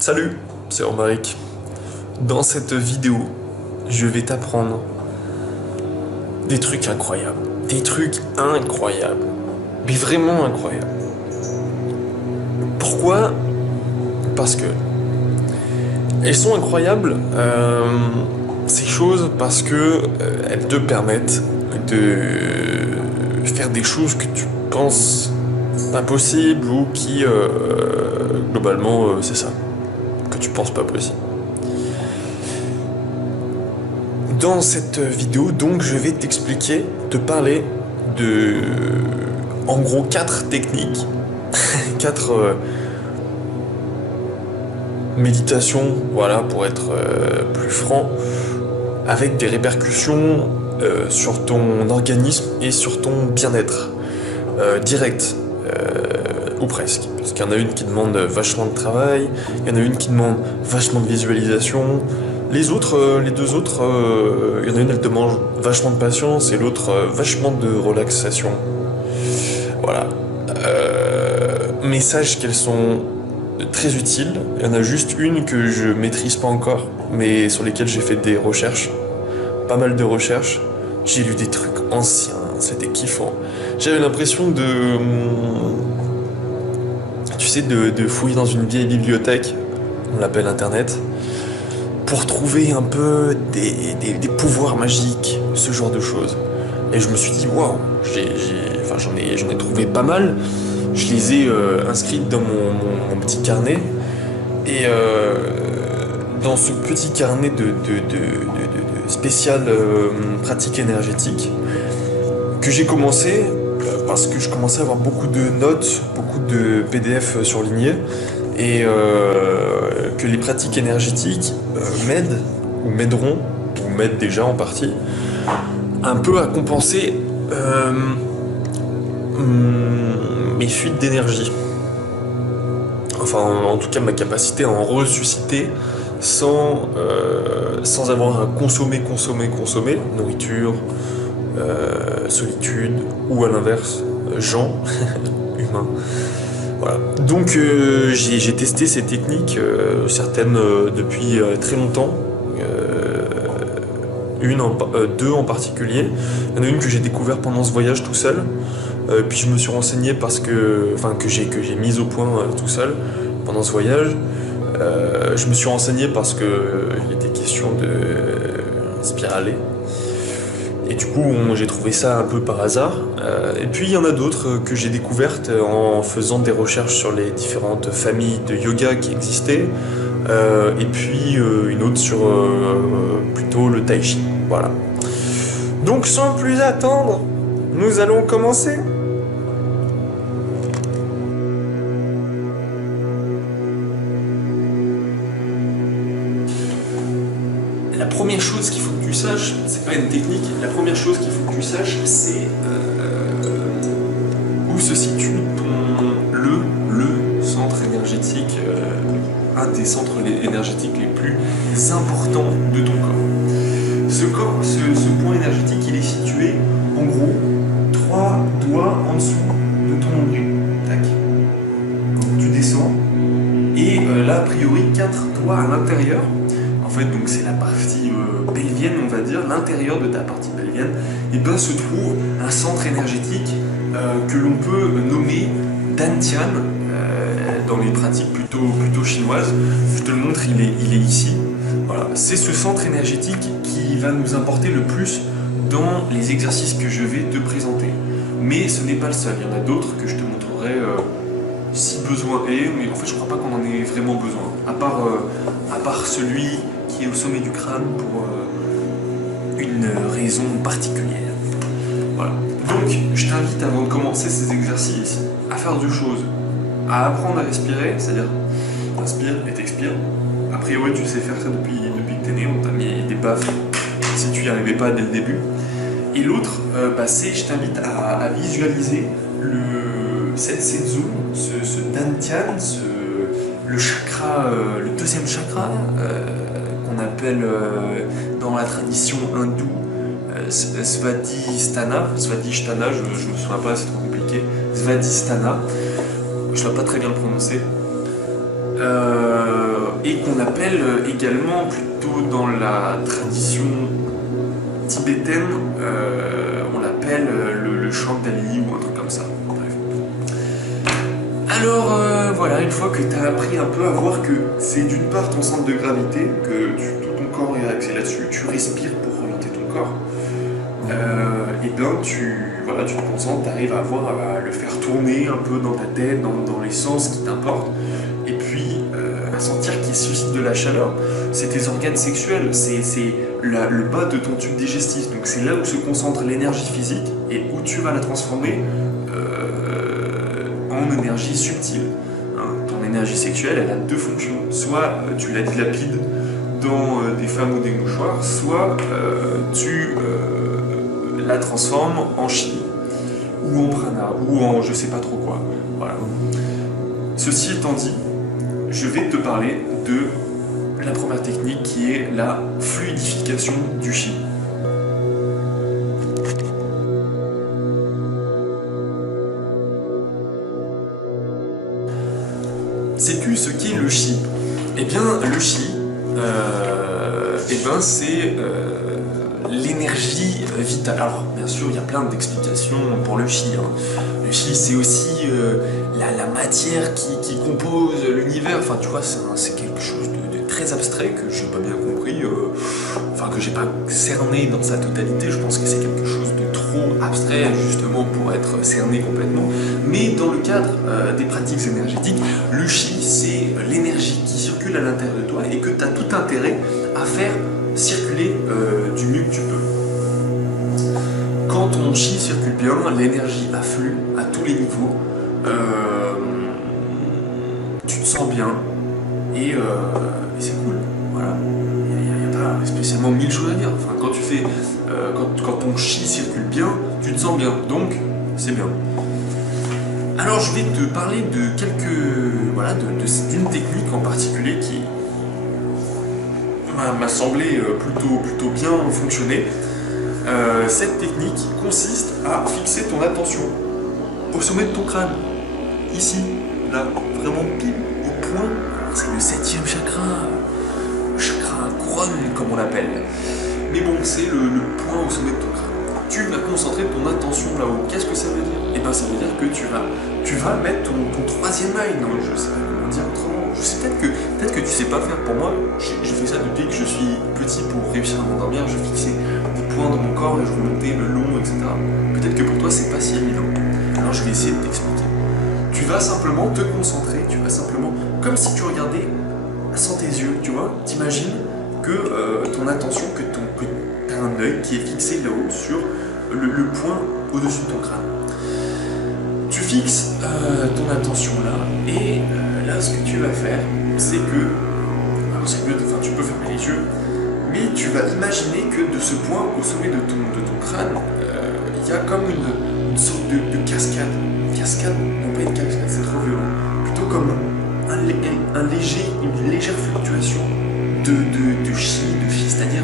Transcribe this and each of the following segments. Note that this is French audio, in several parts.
Salut, c'est Romaric. Dans cette vidéo, je vais t'apprendre des trucs incroyables. Des trucs incroyables. Mais vraiment incroyables. Pourquoi? Parce que elles sont incroyables, ces choses, parce que elles te permettent de faire des choses que tu penses impossibles ou qui, globalement, c'est ça, que tu penses pas possible. Dans cette vidéo, donc, je vais t'expliquer, te parler de, en gros, 4 techniques, 4 méditations, voilà, pour être plus franc, avec des répercussions sur ton organisme et sur ton bien-être, direct, ou presque. Parce qu'il y en a une qui demande vachement de travail, il y en a une qui demande vachement de visualisation. Les autres, les deux autres, il y en a une, elle demande vachement de patience et l'autre, vachement de relaxation. Voilà. Mais sache qu'elles sont très utiles. Il y en a juste une que je maîtrise pas encore, mais sur lesquelles j'ai fait des recherches. Pas mal de recherches. J'ai lu des trucs anciens, c'était kiffant. J'avais l'impression tu sais, de fouiller dans une vieille bibliothèque, on l'appelle Internet, pour trouver un peu des pouvoirs magiques, ce genre de choses. Et je me suis dit, waouh, j'en ai trouvé pas mal. Je les ai inscrites dans mon petit carnet. Et dans ce petit carnet de spécial pratique énergétique, que j'ai commencé parce que je commençais à avoir beaucoup de notes, beaucoup de PDF surlignés, et que les pratiques énergétiques m'aident, ou m'aideront, ou m'aident déjà en partie, un peu à compenser mes fuites d'énergie. Enfin, en tout cas, ma capacité à en ressusciter sans avoir à consommer, nourriture, solitude, ou à l'inverse, gens, humains. Voilà. Donc j'ai testé ces techniques, certaines depuis très longtemps, deux en particulier. Il y en a une que j'ai découvert pendant ce voyage tout seul, puis je me suis renseigné que j'ai mise au point tout seul pendant ce voyage. Je me suis renseigné parce que il était question de spiraler. Et du coup, j'ai trouvé ça un peu par hasard. Et puis, il y en a d'autres que j'ai découvertes en faisant des recherches sur les différentes familles de yoga qui existaient. Et puis, une autre sur plutôt le tai chi. Voilà. Donc, sans plus attendre, nous allons commencer. La première chose qu'il faut que tu saches, c'est pas une technique, la première chose qu'il faut que tu saches, c'est où se situe le centre énergétique, un des centres énergétiques les plus importants de ton corps. Ce point énergétique, il est situé, en gros, 3 doigts en dessous de ton nombril. Tac. Donc tu descends, et là, a priori, 4 doigts à l'intérieur. En fait, donc c'est la partie pelvienne, on va dire, l'intérieur de ta partie pelvienne, et ben se trouve un centre énergétique que l'on peut nommer Dantian dans les pratiques plutôt chinoises. Je te le montre, il est ici. Voilà, c'est ce centre énergétique qui va nous importer le plus dans les exercices que je vais te présenter. Mais ce n'est pas le seul, il y en a d'autres que je te montrerai si besoin est, mais en fait je crois pas qu'on en ait vraiment besoin, à part celui qui est au sommet du crâne pour une raison particulière. Voilà. Donc je t'invite, avant de commencer ces exercices, à faire deux choses. À apprendre à respirer, c'est-à-dire inspire et t'expire. A priori tu sais faire ça depuis que t'es né, on t'a mis des baffes si tu n'y arrivais pas dès le début. Et l'autre, c'est je t'invite à visualiser cette zone, ce dantian, le chakra, le deuxième chakra, qu'on appelle dans la tradition hindoue Svadhisthana, je me souviens pas, c'est trop compliqué, Svadhisthana, je ne vais pas très bien le prononcer. et qu'on appelle également, plutôt dans la tradition tibétaine, on l'appelle le Chandali ou un truc comme ça. Bref. Alors voilà, une fois que tu as appris un peu à voir que c'est d'une part ton centre de gravité, que tout ton corps est axé là-dessus, tu respires pour orienter ton corps, et bien tu te concentres, tu arrives à le faire tourner un peu dans ta tête, dans les sens qui t'importent, et puis à sentir qu'il suscite de la chaleur. C'est tes organes sexuels, c'est le bas de ton tube digestif, donc c'est là où se concentre l'énergie physique et où tu vas la transformer en énergie subtile. Hein, ton énergie sexuelle, elle a deux fonctions. Soit tu la dilapides dans des femmes ou des mouchoirs, soit tu la transformes en chi, ou en prana, ou en je sais pas trop quoi. Voilà. Ceci étant dit, je vais te parler de la première technique qui est la fluidification du chi. Sais-tu ce qu'est le chi? Eh bien, le chi, c'est l'énergie vitale. Alors, bien sûr, il y a plein d'explications pour le chi. Hein. Le chi, c'est aussi la matière qui compose l'univers. Enfin, tu vois, c'est quelque chose de très abstrait que je n'ai pas bien compris, que j'ai pas cerné dans sa totalité. Je pense que c'est quelque chose de trop abstrait, justement, pour être cerné complètement. Mais dans le cadre des pratiques énergétiques, le chi, c'est l'énergie qui circule à l'intérieur de toi et que tu as tout intérêt à faire circuler du mieux que tu peux. Quand ton chi circule bien, l'énergie afflue à tous les niveaux, tu te sens bien et c'est cool. Voilà. Il n'y a pas spécialement mille choses à dire. Enfin, quand ton chi circule bien, tu te sens bien, donc c'est bien. Alors je vais te parler de d'une technique en particulier qui m'a semblé plutôt bien fonctionner. Cette technique consiste à fixer ton attention au sommet de ton crâne, ici, là, vraiment pile au point. C'est le 7e chakra, le chakra couronne comme on l'appelle. Mais bon, c'est le point au sommet de ton crâne. Tu vas concentrer ton attention là-haut. Qu'est-ce que ça veut dire? Eh bien, ça veut dire que tu vas mettre ton troisième œil. Non, je sais pas comment dire autrement. Je sais peut-être que tu sais pas faire. Pour moi, je fais ça depuis que je suis petit pour réussir à m'endormir. Je fixais des points dans mon corps et je remontais le long, etc. Peut-être que pour toi, c'est pas si évident. Alors, je vais essayer de t'expliquer. Tu vas simplement te concentrer. Tu vas simplement, comme si tu regardais sans tes yeux, tu vois. T'imagines que ton attention, que tu as un œil qui est fixé là-haut sur le point au-dessus de ton crâne. Tu fixes ton attention là, et là, ce que tu vas faire, c'est que, alors c'est mieux, tu peux fermer les yeux, mais tu vas imaginer que de ce point au sommet de ton crâne, il y a comme une sorte de cascade. Une cascade, non pas une cascade, c'est trop violent, plutôt comme une légère fluctuation de chi, de chi, c'est-à-dire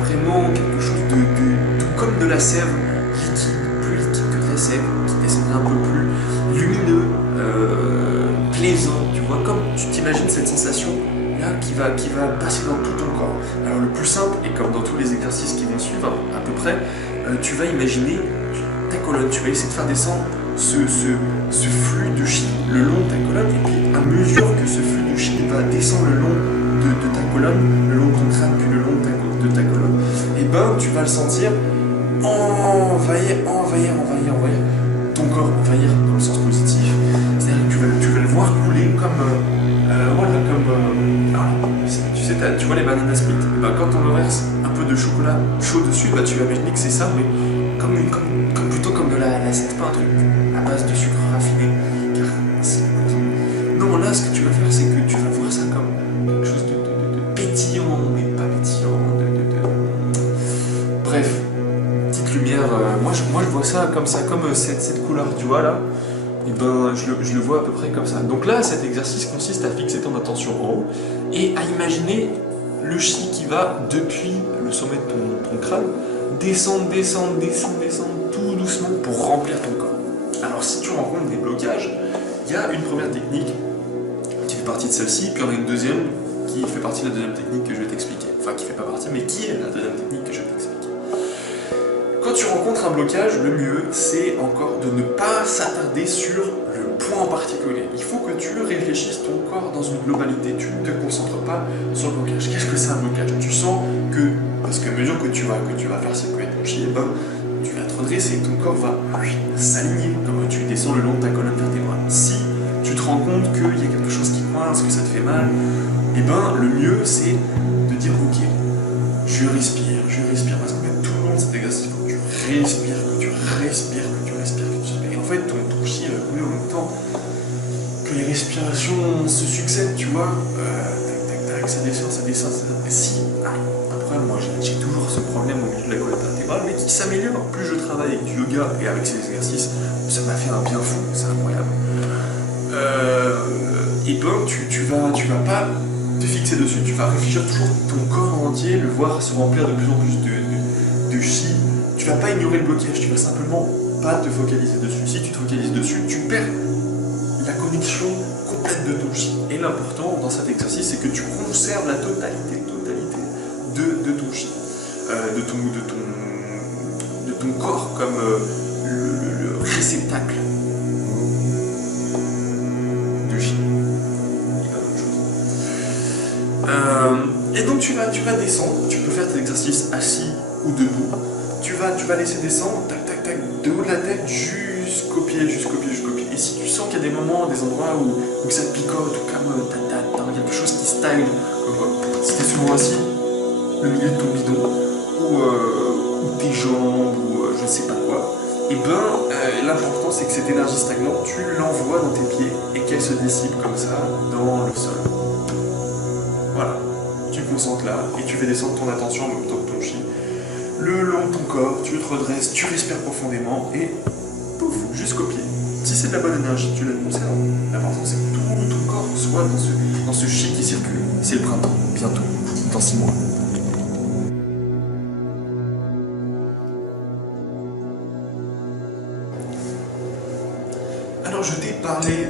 vraiment quelque chose tout comme de la sève liquide, plus liquide que de la sève, qui descendrait un peu plus lumineux, plaisant, tu vois, comme tu t'imagines cette sensation là qui va passer dans tout ton corps. Alors le plus simple, et comme dans tous les exercices qui vont suivre à peu près, tu vas imaginer ta colonne, tu vas essayer de faire descendre ce flux de chi le long de ta colonne, et puis à mesure que ce flux de chi va descendre le long de ta colonne, le long de ton crâne, puis le long de ta colonne, et ben tu vas le sentir envahir ton corps, envahir dans le sens positif. C'est-à-dire que tu vas le voir couler comme tu sais, tu vois les bananes split, ben, quand on leur verse un peu de chocolat chaud dessus, ben, tu vas imaginer que c'est ça, mais plutôt comme de l'acide, pas un truc à base de sucre raffiné, car c'est non, là ce que tu vas faire, c'est que tu vas voir ça comme quelque chose de pétillant, mais pas pétillant, bref, petite lumière. Moi je vois ça comme cette couleur, tu vois là, et ben je le vois à peu près comme ça. Donc là, cet exercice consiste à fixer ton attention en haut et à imaginer le chi qui va depuis le sommet de ton crâne descendre tout doucement pour remplir ton corps. Alors si tu rencontres des blocages, il y a une première technique qui fait partie de celle-ci, puis il y en a une deuxième qui fait partie de la deuxième technique que je vais t'expliquer. Enfin, qui fait pas partie, mais qui est la deuxième technique que je vais t'expliquer. Quand tu rencontres un blocage, le mieux, c'est encore de ne pas s'attarder sur le point en particulier. Il faut que tu réfléchisses ton corps dans une globalité. Tu ne te concentres pas sur le blocage. Qu'est-ce que c'est un blocage? Tu sens que, parce qu'à mesure que tu vas faire circuler ton chi, tu vas te redresser, ton corps va s'aligner, comme tu descends le long de ta colonne vertébrale. Si tu te rends compte qu'il y a quelque chose qui coince, que ça te fait mal, le mieux c'est de dire ok, je respire, parce qu'en fait tout le long de cet exercice, il faut que tu respires, et en fait ton chi va couler en même temps que les respirations se succèdent, tu vois, ça descend, et si, après moi j'ai toujours ce problème au milieu de la colonne vertébrale, mais qui s'améliore, plus je travaille avec du yoga et avec ces exercices, ça m'a fait un bien fou, c'est incroyable. Tu vas pas te fixer dessus, tu vas réfléchir toujours ton corps entier, le voir se remplir de plus en plus de chi. Tu vas pas ignorer le blocage, tu vas simplement pas te focaliser dessus. Si tu te focalises dessus, tu perds la connexion complète de ton chi. Et l'important dans cet exercice, c'est que tu conserves la totalité de ton chi, de ton corps comme le réceptacle de chi. Et donc tu vas descendre, tu peux faire tes exercices assis ou debout. Tu vas laisser descendre, de haut de la tête jusqu'au pied. Et si tu sens qu'il y a des moments, des endroits où ça te picote, ou comme t'as quelque chose qui stagne, si t'es souvent assis, le milieu de ton bidon, ou tes jambes, ou je ne sais pas quoi, l'important c'est que cette énergie stagnante, tu l'envoies dans tes pieds et qu'elle se dissipe comme ça dans le sol. Voilà, tu te concentres là et tu fais descendre ton attention en même temps que ton chi le long de ton corps, tu te redresses, tu respires profondément et pouf, jusqu'au pied. Si c'est de la bonne énergie, tu la conserves. L'important c'est que tout ton corps soit dans ce chi qui circule. C'est le printemps, bientôt, dans 6 mois. Alors je t'ai parlé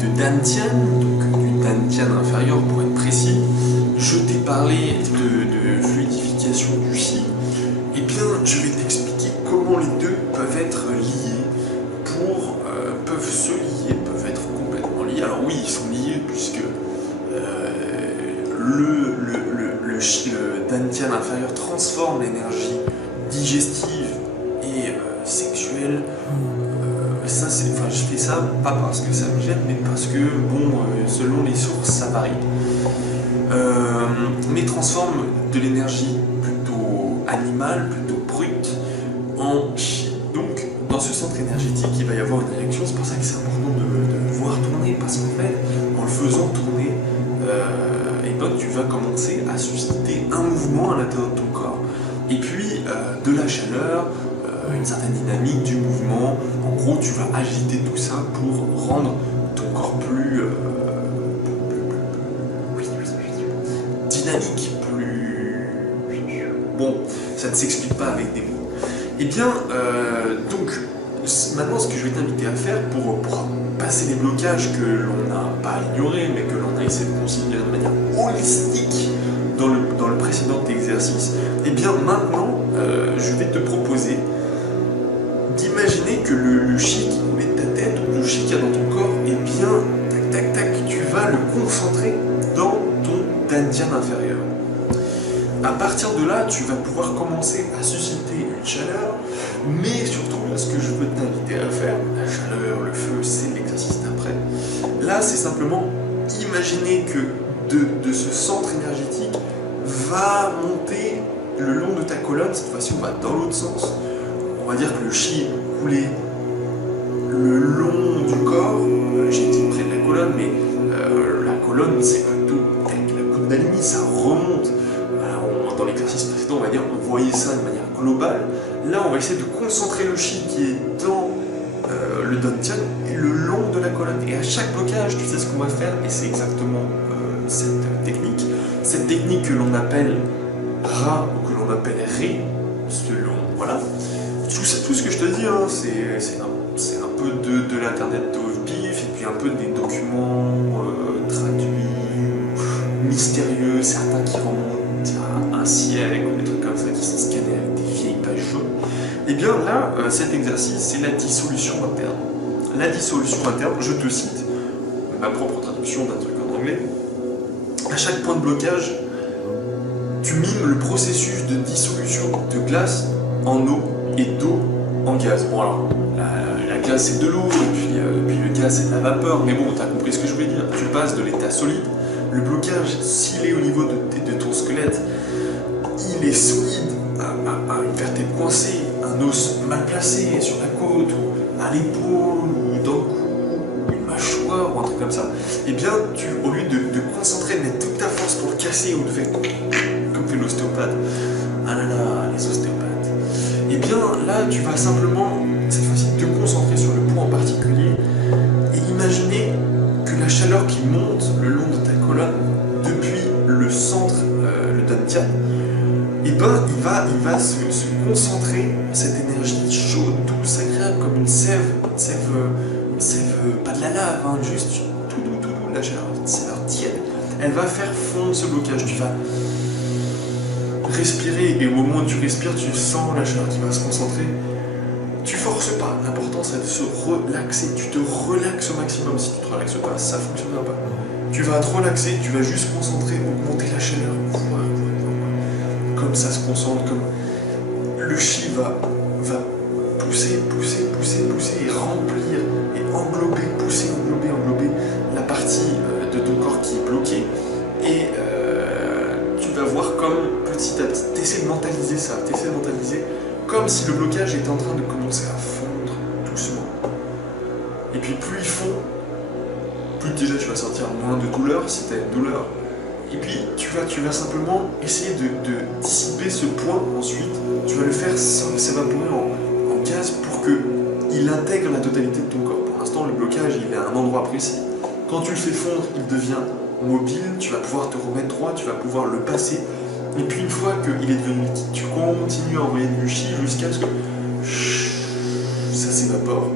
de Dantian, donc du Dantian inférieur pour être précis. Je t'ai parlé de fluidification du chi. Eh bien, je vais t'expliquer comment les deux peuvent être liés, peuvent se lier, peuvent être complètement liés. Alors oui, ils sont liés puisque le Dantian inférieur transforme l'énergie digestive et sexuelle. Je fais ça pas parce que ça me gêne, mais parce que, selon les sources, ça varie. Mais transforme de l'énergie plutôt animale, plutôt brute, en chi. Donc, dans ce centre énergétique, il va y avoir une réaction. C'est pour ça que c'est important de le voir tourner, parce qu'en fait, en le faisant tourner, tu vas commencer à susciter un mouvement à l'intérieur de ton corps. Et puis, de la chaleur, une certaine dynamique du mouvement. En gros, tu vas agiter tout ça pour rendre ton corps plus dynamique, plus... Bon, ça ne s'explique pas avec des mots. Eh bien, donc, maintenant, ce que je vais t'inviter à faire pour passer les blocages que l'on n'a pas ignorés, mais que l'on a essayé de considérer de manière holistique dans le précédent exercice, eh bien, maintenant, je vais te proposer d'imaginer que le chi qui coule de ta tête, ou le chi qu'il y a dans ton corps, eh bien, tu vas le concentrer dans ton dantian inférieur. À partir de là, tu vas pouvoir commencer à susciter une chaleur, mais surtout, là, ce que je veux t'inviter à faire, la chaleur, le feu, c'est l'exercice d'après. Là, c'est simplement imaginer que de ce centre énergétique va monter le long de ta colonne. Cette fois-ci, on va dans l'autre sens. On va dire que le chi est coulé le long du corps. J'ai dit près de la colonne, mais la colonne, c'est plutôt avec la kundalini, ça remonte. Dans l'exercice précédent, on va dire, on voyait ça de manière globale. Là, on va essayer de concentrer le chi qui est dans le dantian et le long de la colonne. Et à chaque blocage, tu sais ce qu'on va faire, et c'est exactement cette technique que l'on appelle Ra ou que l'on appelle Ré, selon, voilà. Tout ce que je te dis, hein, c'est un peu de l'internet au pif, et puis un peu des documents traduits, mystérieux, certains qui remontent à un siècle, ou des trucs comme ça qui sont scannés avec des vieilles pages jaunes. Et bien là, cet exercice, c'est la dissolution interne. La dissolution interne, je te cite ma propre traduction d'un truc en anglais. À chaque point de blocage, tu mimes le processus de dissolution de glace en eau et d'eau en gaz. Bon alors, la glace c'est de l'eau, et puis le gaz c'est de la vapeur, mais bon, tu as compris ce que je voulais dire. Tu passes de l'état solide, le blocage, s'il est au niveau de ton squelette, il est solide, à une vertèbre coincée, un os mal placé sur la côte, ou à l'épaule, ou dans le cou, une mâchoire, ou un truc comme ça, et bien, au lieu de concentrer, de mettre toute ta force pour le casser, ou de faire comme fait l'ostéopathe, ah là là, les ostéopathes, et bien là, tu vas simplement, cette fois-ci, te concentrer sur le point en particulier, et imaginer que la chaleur qui monte le long de ta colonne, depuis le centre, le dantian, et ben il va se concentrer, cette énergie chaude, douce, agréable, comme une sève, pas de la lave, hein, juste tout doux, la chaleur, une sève tiède. Elle va faire fondre ce blocage. Tu vas respirer, et au moment où tu respires, tu sens la chaleur qui va se concentrer. Tu forces pas, l'important c'est de se relaxer. Tu te relaxes au maximum. Si tu te relaxes pas, ça ne fonctionnera pas. Tu vas te relaxer, tu vas juste concentrer, augmenter la chaleur. Comme ça se concentre, comme le chi va pousser et remplir et englober, pousser, englober la partie de ton corps qui est bloquée, et tu vas voir comme petit à petit, t'essaies de mentaliser ça, comme si le blocage était en train de commencer à fondre doucement. Et puis plus il fond, plus déjà tu vas sentir moins de douleur si tu as une douleur. Et puis tu vas simplement essayer de dissiper ce point ensuite. Tu vas le faire s'évaporer en gaz pour qu'il intègre la totalité de ton corps. Pour l'instant, le blocage il est à un endroit précis. Quand tu le fais fondre, il devient mobile, tu vas pouvoir te remettre droit, tu vas pouvoir le passer. Et puis une fois qu'il est devenu liquide, tu continues à envoyer du chi jusqu'à ce que ça s'évapore.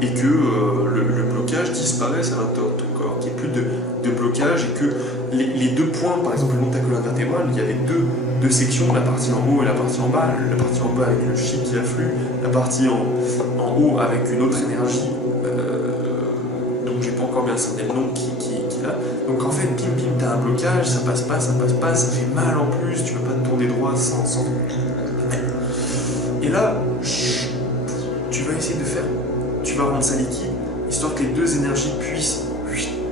Et que le blocage disparaisse à l'intérieur de ton corps, qu'il n'y ait plus de blocage, et que les deux points, par exemple le long de ta colonne vertébrale, il y avait deux sections, la partie en haut et la partie en bas. La partie en bas avec le chi qui afflue, la partie en haut avec une autre énergie, dont j'ai pas encore bien cerné le nom, qui là. Donc en fait, bim bim, t'as un blocage, ça passe pas, ça fait mal en plus, tu vas pas te tourner droit sans. Et là, tu vas essayer de faire. Tu vas rendre ça liquide, histoire que les deux énergies puissent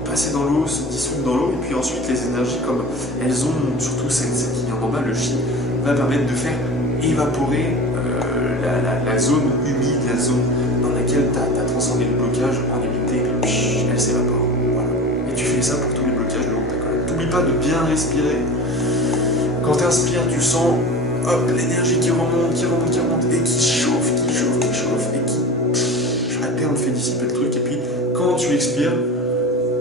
passer dans l'eau, se dissoudre dans l'eau, et puis ensuite les énergies, comme elles ont, surtout celle qui vient d'en bas, le chi, va permettre de faire évaporer la zone humide, la zone dans laquelle tu as transformé le blocage en humidité, et puis elle s'évapore. Voilà. Et tu fais ça pour tous les blocages le long de ta colonne. N'oublie pas de bien respirer. Quand tu inspires, tu sens l'énergie qui remonte, et qui chauffe, et qui on fait dissiper le truc, et puis quand tu expires,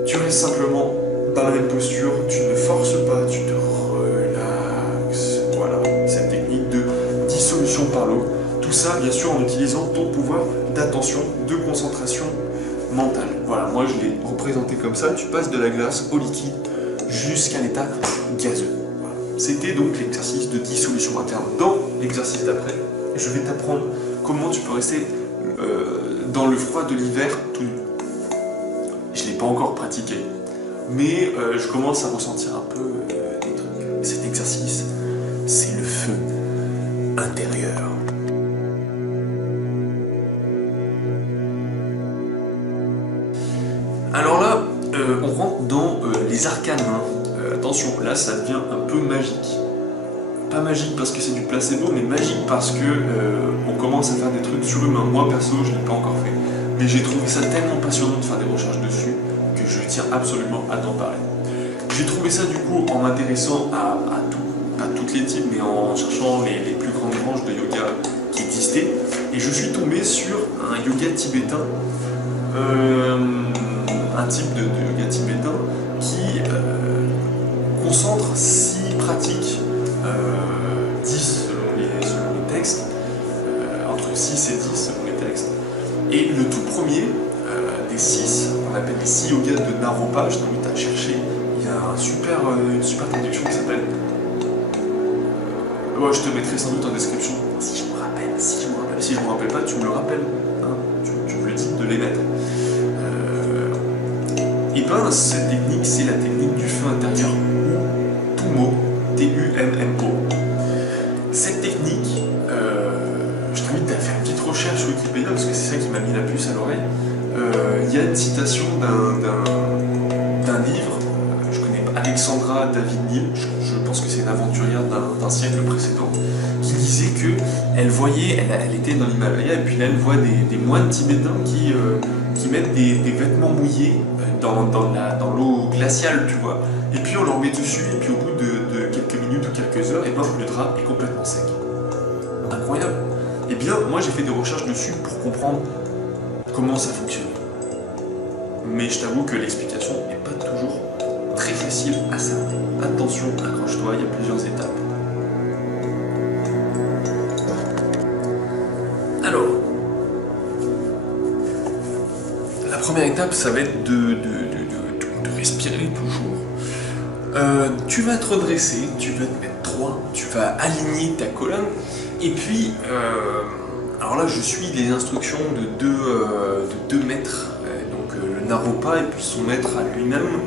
tu restes simplement dans la même posture, tu ne forces pas, tu te relaxes. Voilà, cette technique de dissolution par l'eau. Tout ça, bien sûr, en utilisant ton pouvoir d'attention, de concentration mentale. Voilà, moi je l'ai représenté comme ça. Tu passes de la glace au liquide jusqu'à l'état gazeux. Voilà. C'était donc l'exercice de dissolution interne. Dans l'exercice d'après, je vais t'apprendre comment tu peux rester dans le froid de l'hiver tout nu. Je ne l'ai pas encore pratiqué, mais je commence à ressentir un peu des trucs. Cet exercice, c'est le feu intérieur. Alors là, on rentre dans les arcanes. Attention, là ça devient un peu magique. Pas magique parce que c'est du placebo, mais magique parce que on commence à faire des trucs surhumains. Moi perso, je ne l'ai pas encore fait, mais j'ai trouvé ça tellement passionnant de faire des recherches dessus que je tiens absolument à t'en parler. J'ai trouvé ça du coup en m'intéressant à pas toutes les types, mais en cherchant les plus grandes branches de yoga qui existaient, et je suis tombé sur un yoga tibétain, un type de yoga tibétain qui concentre 6 pratiques. 10 selon les textes, entre 6 et 10 selon les textes. Et le tout premier qu'on appelle ici yoga de Naropa. Je t'invite à chercher. Il y a une super traduction qui s'appelle. Ouais, je te mettrai sans doute en description. Si je me rappelle. Si je me rappelle pas, tu me le rappelles. Hein, tu me le dis de les mettre. Et ben, cette technique, c'est la technique du feu intérieur, ou Tummo, T-U-M-M-O. Cette technique, je t'invite à faire une petite recherche sur Wikipédia, parce que c'est ça qui m'a mis la puce à l'oreille. Il y a une citation d'un livre, je connais pas, Alexandra David-Néel, je pense que c'est une aventurière d'un siècle précédent, qui disait qu'elle voyait, elle était dans l'Himalaya, et puis là elle voit des moines tibétains qui mettent des vêtements mouillés dans l'eau glaciale, tu vois, et puis on leur met dessus, et puis au bout de quelques minutes ou quelques heures, et ben le drap est complètement sec. Incroyable. Eh bien, moi j'ai fait des recherches dessus pour comprendre comment ça fonctionne. Mais je t'avoue que l'explication n'est pas toujours très facile à cerner. Attention, accroche-toi, il y a plusieurs étapes. Alors, la première étape, ça va être de respirer toujours. Tu vas te redresser, tu vas te mettre droit, tu vas aligner ta colonne, et puis, alors là, je suis les instructions de 2 maîtres, donc le Naropa et puis son maître à lui-même,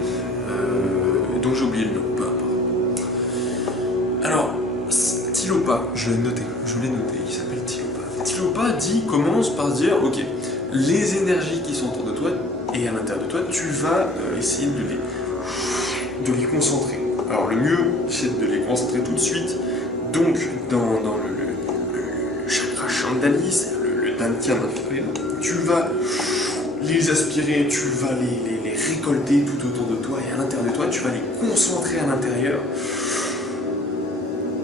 dont j'ai oublié le nom, peu importe. Alors, Tilopa, je l'ai noté, il s'appelle Tilopa. Tilopa commence par se dire, ok, les énergies qui sont autour de toi et à l'intérieur de toi, tu vas essayer de les concentrer. Alors le mieux, c'est de les concentrer tout de suite, donc dans le chakra Chandali, c'est le dantian inférieur. Tu vas les aspirer, tu vas les récolter tout autour de toi et à l'intérieur de toi, tu vas les concentrer à l'intérieur.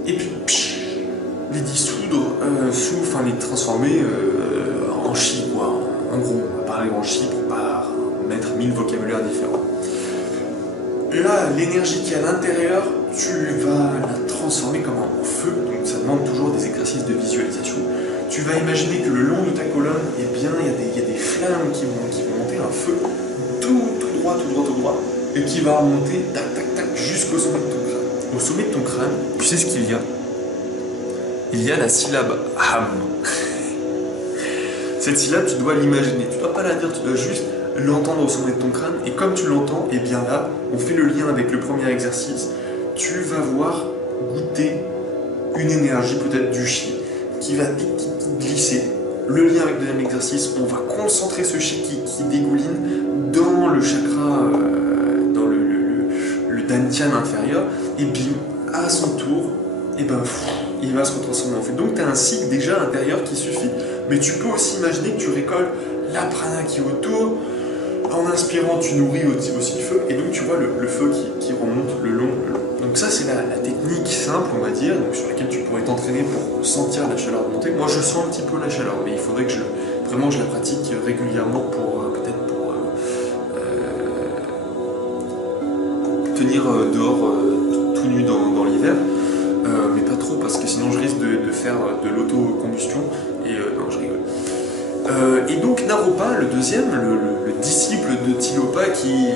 Et puis, les dissoudre, enfin les transformer en chi, quoi. En gros, on va parler en chi pour pas mettre 1000 vocabulaires différents. Là, l'énergie qui est à l'intérieur, tu vas la transformer comme en feu, donc ça demande toujours des exercices de visualisation. Tu vas imaginer que le long de ta colonne, eh bien, il y a des flammes qui vont monter, un feu tout droit, et qui va remonter, tac, jusqu'au sommet de ton crâne. Au sommet de ton crâne, tu sais ce qu'il y a? Il y a la syllabe Ham. Cette syllabe, tu dois l'imaginer, tu ne dois pas la dire, tu dois juste l'entendre au sommet de ton crâne, et comme tu l'entends, et bien là, on fait le lien avec le premier exercice, tu vas voir goûter une énergie, peut-être du chi, qui va glisser. Le lien avec le deuxième exercice, on va concentrer ce chi qui dégouline dans le chakra, dans le dantian inférieur, et bim, à son tour, et ben, il va se retransformer en feu. Donc tu as un cycle déjà intérieur qui suffit. Mais tu peux aussi imaginer que tu récoltes la prana qui est autour. En inspirant, tu nourris aussi le feu. Et donc tu vois le feu qui remonte le long. Donc ça, c'est la technique simple, on va dire, donc sur laquelle tu pourrais t'entraîner pour sentir la chaleur monter. Moi, je sens un petit peu la chaleur, mais il faudrait que je la pratique régulièrement pour tenir dehors tout nu dans l'hiver. Mais pas trop, parce que sinon je risque de faire de l'autocombustion, et non, je rigole. Et donc Naropa, le deuxième, le disciple de Tilopa qui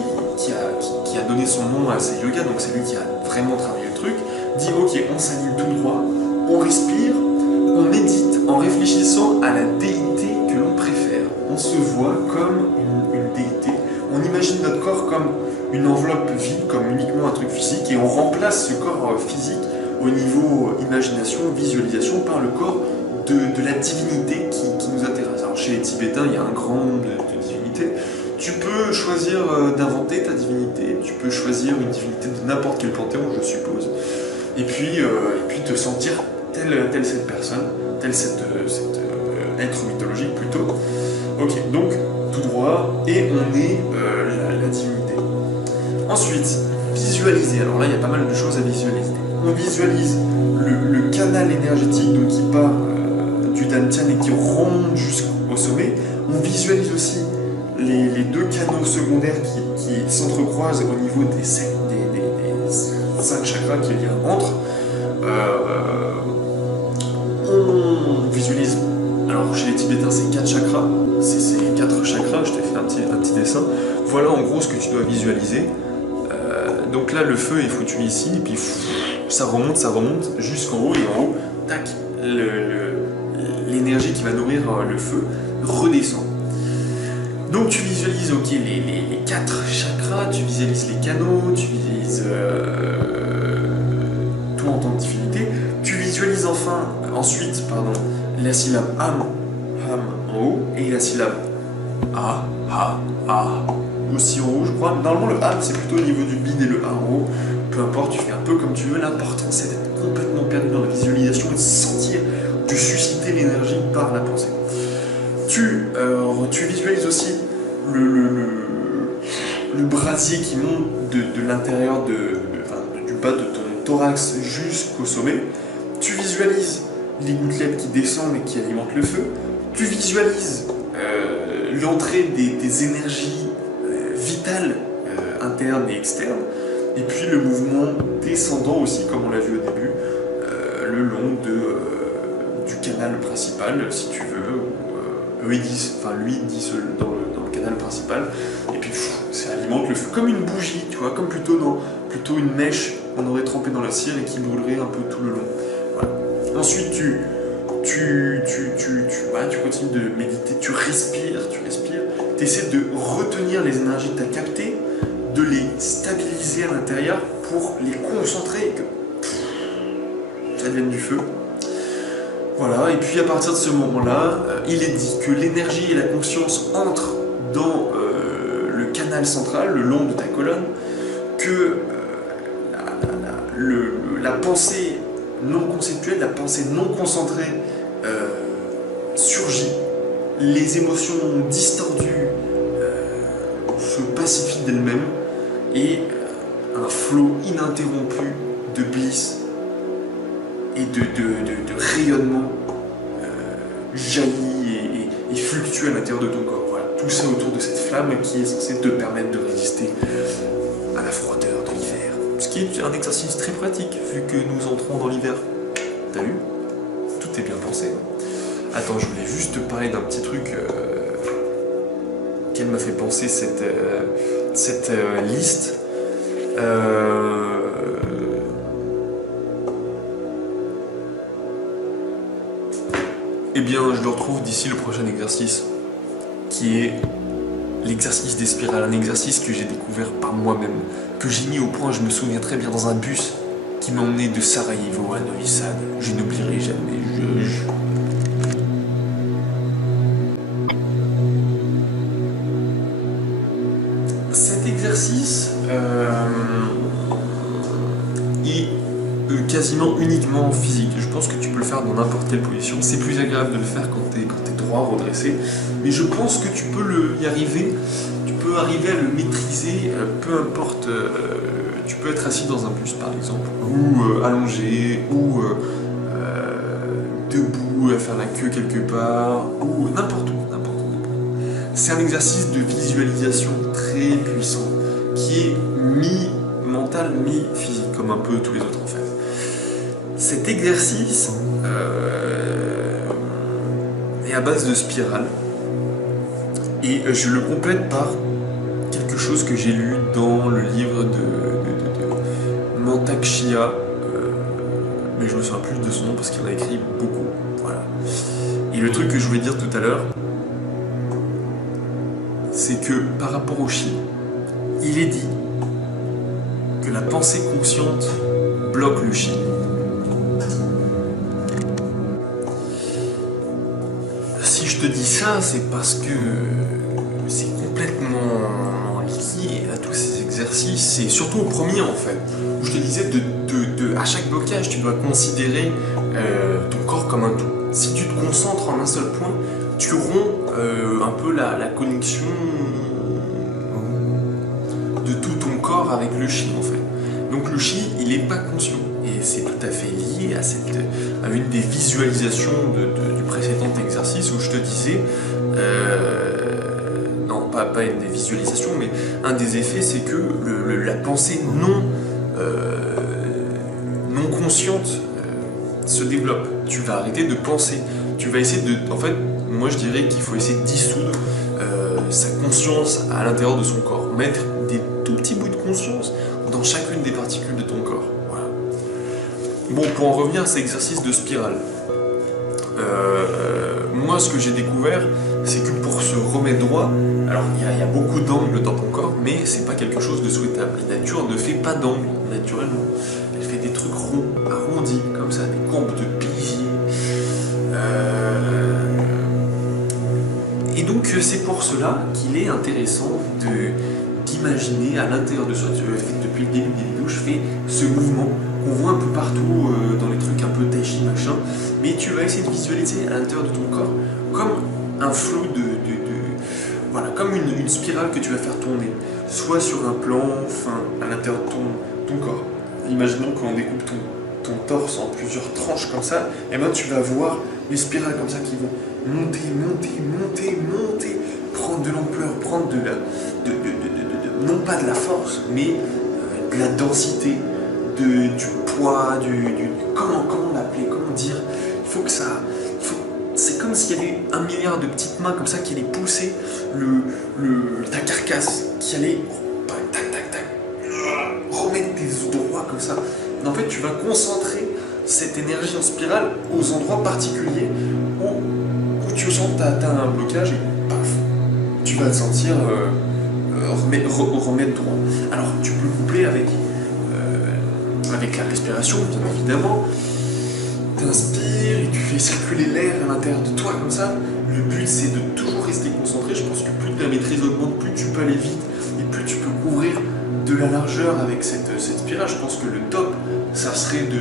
a donné son nom à ces yogas, donc c'est lui qui a vraiment travaillé le truc, dit ok, on s'aligne tout droit, on respire, on médite en réfléchissant à la déité que l'on préfère. On se voit comme une déité, on imagine notre corps comme une enveloppe vide, comme uniquement un truc physique, et on remplace ce corps physique au niveau imagination, visualisation, par le corps de la divinité qui nous intéresse. Alors chez les Tibétains, il y a un grand nombre de divinités. Tu peux choisir d'inventer ta divinité, tu peux choisir une divinité de n'importe quel panthéon, je suppose, et puis te sentir telle cette personne, tel cet être mythologique plutôt. Ok, donc tout droit, et on est la divinité. Ensuite, visualiser. Alors là, il y a pas mal de choses à visualiser. On visualise le canal énergétique donc qui part du dantian et qui remonte jusqu'au sommet. On visualise aussi les 2 canaux secondaires qui s'entrecroisent au niveau des 5 chakras qu'il y a entre. On visualise, alors chez les Tibétains c'est 4 chakras, c'est 4 chakras, je t'ai fait un petit dessin. Voilà en gros ce que tu dois visualiser. Donc là, le feu est foutu ici, et puis ça remonte jusqu'en haut, et en haut, tac, l'énergie qui va nourrir le feu redescend. Donc tu visualises les 4 chakras, tu visualises les canaux, tu visualises tout en tant que divinité. Tu visualises ensuite la syllabe Ham en haut et la syllabe A, aussi en haut je crois. Normalement le Ham c'est plutôt au niveau du bide et le A en haut. Peu importe, tu fais un peu comme tu veux. L'important c'est d'être complètement perdu dans la visualisation et de sentir, de susciter l'énergie par la pensée. Tu visualises aussi le brasier qui monte de l'intérieur du bas de ton thorax jusqu'au sommet. Tu visualises les gouttelettes qui descendent et qui alimentent le feu. Tu visualises l'entrée des énergies vitales internes et externes. Et puis le mouvement descendant aussi, comme on l'a vu au début, le long du canal principal, si tu veux. Lui dit dans le canal principal, et puis ça alimente le feu comme une bougie, tu vois, comme plutôt une mèche qu'on aurait trempée dans la cire et qui brûlerait un peu tout le long. Voilà. Ensuite tu continues de méditer, tu respires, tu essaies de retenir les énergies que tu as captées, de les stabiliser à l'intérieur pour les concentrer et que ça devienne du feu. Voilà, et puis à partir de ce moment-là, il est dit que l'énergie et la conscience entrent dans le canal central, le long de ta colonne, que la pensée non conceptuelle, la pensée non concentrée surgit, les émotions distordues se pacifient d'elles-mêmes, et un flot ininterrompu de bliss et de rayonnement jaillit et fluctue à l'intérieur de ton corps. Voilà, tout ça autour de cette flamme qui est censée te permettre de résister à la froideur de l'hiver. Ce qui est un exercice très pratique vu que nous entrons dans l'hiver. T'as vu? Tout est bien pensé. Attends, je voulais juste te parler d'un petit truc qu'elle m'a fait penser cette liste. Eh bien, je le retrouve d'ici le prochain exercice, qui est l'exercice des spirales, un exercice que j'ai découvert par moi-même, que j'ai mis au point, je me souviens très bien, dans un bus qui m'a emmené de Sarajevo à Novi Sad. Je n'oublierai jamais. Cet exercice est quasiment uniquement physique. Je pense que tu peux le faire dans n'importe quelle position. C'est plus agréable de le faire quand tu es droit, redressé. Mais je pense que tu peux y arriver. Tu peux arriver à le maîtriser, peu importe. Tu peux être assis dans un bus par exemple, ou allongé, ou debout, à faire la queue quelque part, ou n'importe où. C'est un exercice de visualisation très puissant, qui est mi-mental, mi-physique, comme un peu tous les autres en fait. Cet exercice est à base de spirale, et je le complète par quelque chose que j'ai lu dans le livre de Mantak Chia, mais je me souviens plus de son nom parce qu'il en a écrit beaucoup. Voilà. Et le truc que je voulais dire tout à l'heure, c'est que par rapport au chi, il est dit que la pensée consciente bloque le chi. Si je te dis ça, c'est parce que c'est complètement lié à tous ces exercices, et surtout au premier en fait, où je te disais à chaque blocage, tu dois considérer ton corps comme un tout. Si tu te concentres en un seul point, tu romps un peu la connexion de tout ton corps avec le chi en fait. Donc le chi, il n'est pas conscient, et c'est tout à fait lié à une des visualisations du précédent exercice où je te disais, non pas une des visualisations, mais un des effets, c'est que la pensée non consciente se développe. Tu vas arrêter de penser, tu vas essayer de, en fait, moi je dirais qu'il faut essayer de dissoudre sa conscience à l'intérieur de son corps. Mettre des tout petits bouts de conscience dans chacune des particules de ton corps. Voilà. Bon, pour en revenir à cet exercice de spirale, moi ce que j'ai découvert, c'est que pour se remettre droit, alors il y a beaucoup d'angles dans ton corps, mais c'est pas quelque chose de souhaitable. La nature ne fait pas d'angles naturellement. Elle fait des trucs ronds, arrondis, comme ça, des courbes de piliers. Et donc c'est pour cela qu'il est intéressant d'imaginer à l'intérieur de soi. Depuis le début des vidéos, je fais ce mouvement qu'on voit un peu partout dans les trucs un peu tai chi machin, mais tu vas essayer de visualiser à l'intérieur de ton corps comme un flot voilà, comme une spirale que tu vas faire tourner, soit sur un plan fin à l'intérieur de ton corps. Imaginons qu'on découpe ton torse en plusieurs tranches comme ça, et bien tu vas voir les spirales comme ça qui vont monter, prendre de l'ampleur, prendre non pas de la force, mais de la densité, du poids, comment l'appeler, comment dire, il faut que ça... C'est comme s'il y avait 1 milliard de petites mains comme ça qui allaient pousser ta carcasse, qui allait remettre tes os droits comme ça. Et en fait, tu vas concentrer cette énergie en spirale aux endroits particuliers où tu sens que tu as atteint un blocage et paf, tu vas te sentir remettre droit. Alors, tu peux le coupler avec la respiration, bien évidemment. Tu inspires et tu fais circuler l'air à l'intérieur de toi comme ça. Le but c'est de toujours rester concentré. Je pense que plus ta maîtrise augmente, plus tu peux aller vite et plus tu peux couvrir de la largeur avec cette spirale. Je pense que le top, ça serait de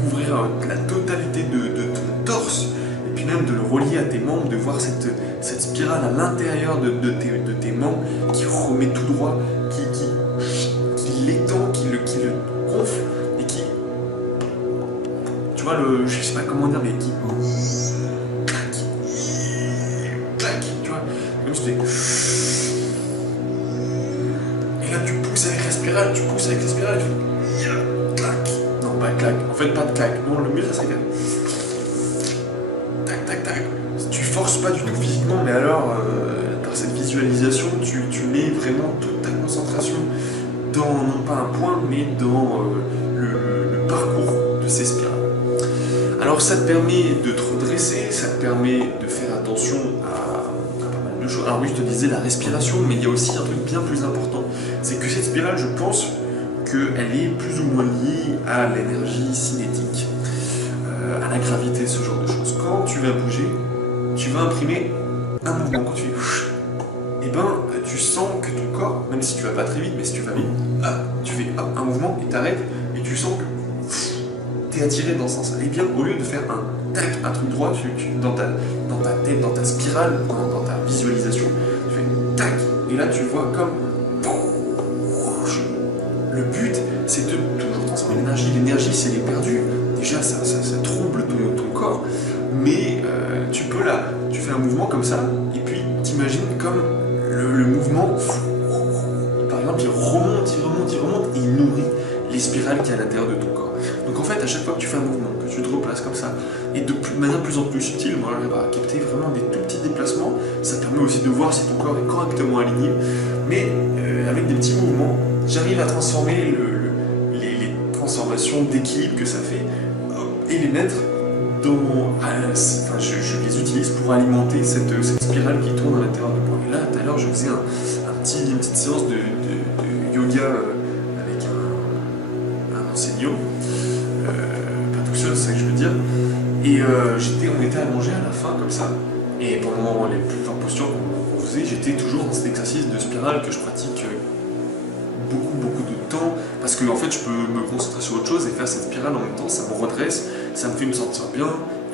couvrir la totalité de ton torse et puis même de le relier à tes membres, de voir cette spirale à l'intérieur de tes membres qui remet tout droit, qui l'étend, qui le gonfle. Tu vois, je sais pas comment dire, mais qui clac, tu vois, comme je fais. Et là tu pousses avec la spirale, tu fais clac. Non, pas clac, en fait pas de clac, non, le mieux ça serait tac. Tu forces pas du tout physiquement, mais alors par cette visualisation, tu mets vraiment toute ta concentration dans, non pas un point, mais dans le parcours de ces spirales. Alors ça te permet de te redresser, ça te permet de faire attention à pas mal de choses. Alors oui, je te disais la respiration, mais il y a aussi un truc bien plus important. C'est que cette spirale, je pense qu'elle est plus ou moins liée à l'énergie cinétique, à la gravité, ce genre de choses. Quand tu vas bouger, tu vas imprimer un mouvement. Quand tu fais et ben tu sens que ton corps, même si tu vas pas très vite, mais si tu vas vite, tu fais un mouvement et t'arrêtes, et tu sens que attiré dans ce sens. Et bien, au lieu de faire un truc droit, dans ta tête, dans ta spirale, dans ta visualisation, tu fais tac, et là tu vois comme le but, c'est de toujours transformer l'énergie. L'énergie, si elle est perdue, déjà ça trouble ton corps, mais tu fais un mouvement comme ça, et puis t'imagines comme le mouvement, par exemple, il remonte, et il nourrit les spirales qu'il y a à l'intérieur de ton corps. Donc en fait, à chaque fois que tu fais un mouvement, que tu te replaces comme ça, et de manière plus en plus subtile, moi j'arrive à capter vraiment des tout petits déplacements, ça permet aussi de voir si ton corps est correctement aligné, mais avec des petits mouvements, j'arrive à transformer les transformations d'équilibre que ça fait, et les mettre dans... Enfin, je les utilise pour alimenter cette spirale qui tourne à l'intérieur de moi. Et là, tout à l'heure, je faisais une petite séance de yoga avec un enseignant, pas tout seul, c'est ça que je veux dire, et on était allongé à la fin comme ça, et pendant les plusieurs postures qu'on faisait, j'étais toujours dans cet exercice de spirale que je pratique beaucoup de temps, parce que en fait je peux me concentrer sur autre chose et faire cette spirale en même temps, ça me redresse, ça me fait me sentir bien,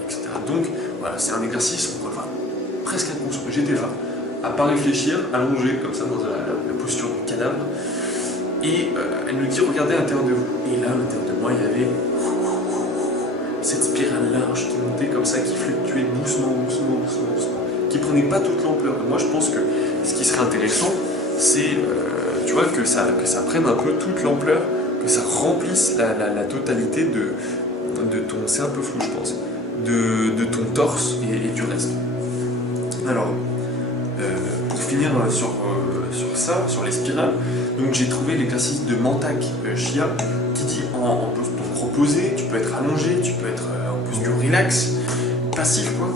etc. Donc voilà, c'est un exercice presque inconscient. J'étais là, à pas réfléchir, allongé comme ça dans la posture du cadavre, et elle me dit regardez à l'intérieur de vous, et là à l'intérieur de moi il y avait cette spirale large qui montait comme ça, qui fluctuait doucement, qui prenait pas toute l'ampleur. Moi je pense que ce qui serait intéressant, c'est tu vois, que ça prenne un peu toute l'ampleur, que ça remplisse la totalité de ton... C'est un peu flou, je pense, de ton torse et du reste. Alors, pour finir sur ça, sur les spirales, donc j'ai trouvé l'exercice de Mantak Chia qui dit en posture reposée, tu peux être allongé, tu peux être en posture relax, passif quoi.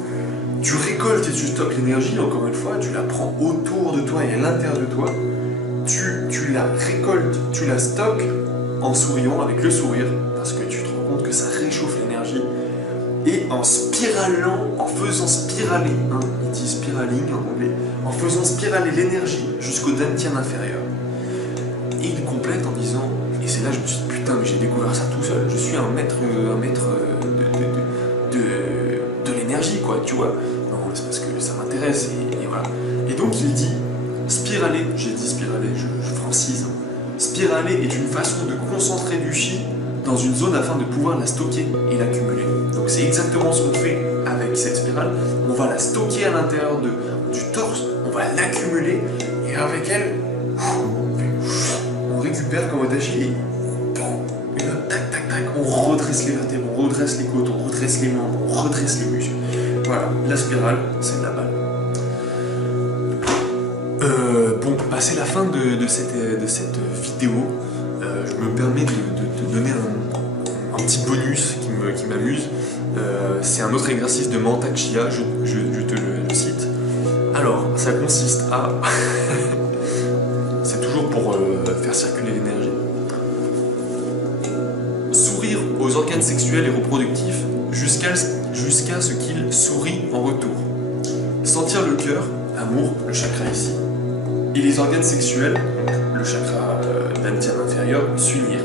Tu récoltes et tu stockes l'énergie, encore une fois, tu la prends autour de toi et à l'intérieur de toi. Tu la récoltes, tu la stockes en souriant, avec le sourire, parce que tu te rends compte que ça réchauffe l'énergie. Et en spiralant, en faisant spiraler, hein, il dit spiraling en anglais, en faisant spiraler l'énergie jusqu'au dantian inférieur. Et il complète en disant, et c'est là que je me suis dit, putain, mais j'ai découvert ça tout seul, je suis un maître de l'énergie, quoi, tu vois. Non, c'est parce que ça m'intéresse, et voilà. Et donc il dit, spiraler, j'ai dit spiraler, je francise, hein. Spiraler est une façon de concentrer du chi dans une zone afin de pouvoir la stocker et l'accumuler. Donc c'est exactement ce qu'on fait avec cette spirale. On va la stocker à l'intérieur du torse, on va l'accumuler, et avec elle, on récupère comme au dashi, et là, tac, tac, tac, on redresse les vertèbres, on redresse les côtes, on redresse les membres, on redresse les muscles. Voilà, la spirale, c'est de la balle. Bon, c'est la fin de cette vidéo. Je me permets de te donner un petit bonus qui m'amuse. C'est un autre exercice de Mantak Chia, je te le cite. Alors, ça consiste à... c'est toujours pour faire circuler l'énergie. Sourire aux organes sexuels et reproductifs jusqu'à ce qu'ils sourient en retour. Sentir le cœur, amour, le chakra ici, et les organes sexuels, le chakra dantian inférieur, s'unir.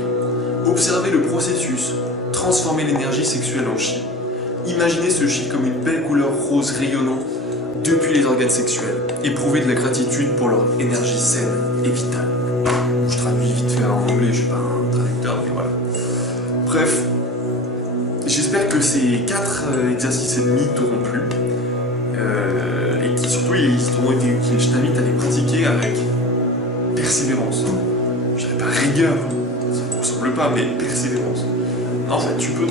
Observez le processus, transformer l'énergie sexuelle en chi. Imaginez ce chi comme une belle couleur rose rayonnant depuis les organes sexuels. Éprouvez de la gratitude pour leur énergie saine et vitale. Je traduis vite fait en anglais, je suis pas un traducteur, mais voilà. Bref, j'espère que ces 4 exercices et demi t'auront plu. Et qui surtout t'auront été utiles. Je t'invite à les pratiquer avec persévérance. Je dirais pas rigueur, ça ne me ressemble pas, mais persévérance. En fait, tu peux ouais,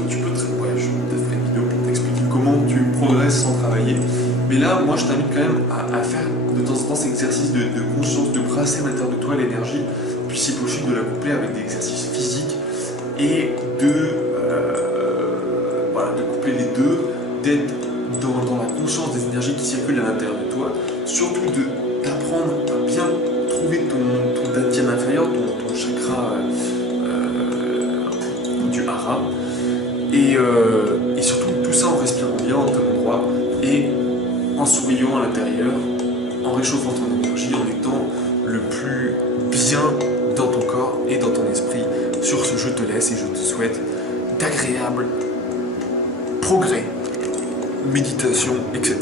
je te ferai une vidéo pour t'expliquer comment tu progresses sans travailler. Mais là, moi, je t'invite quand même à faire de temps en temps cet exercice de conscience, de brasser à l'intérieur de toi l'énergie, puis si possible de la coupler avec des exercices physiques et voilà, de coupler les deux, d'être dans la conscience des énergies qui circulent à l'intérieur de toi, surtout d'apprendre à bien trouver ton dantian inférieur, ton chakra du hara, et surtout tout ça en respirant bien en talon droit et en souriant à l'intérieur, en réchauffant ton énergie, en étant le plus bien dans ton corps et dans ton esprit. Sur ce, je te laisse et je te souhaite d'agréables progrès, méditation, etc.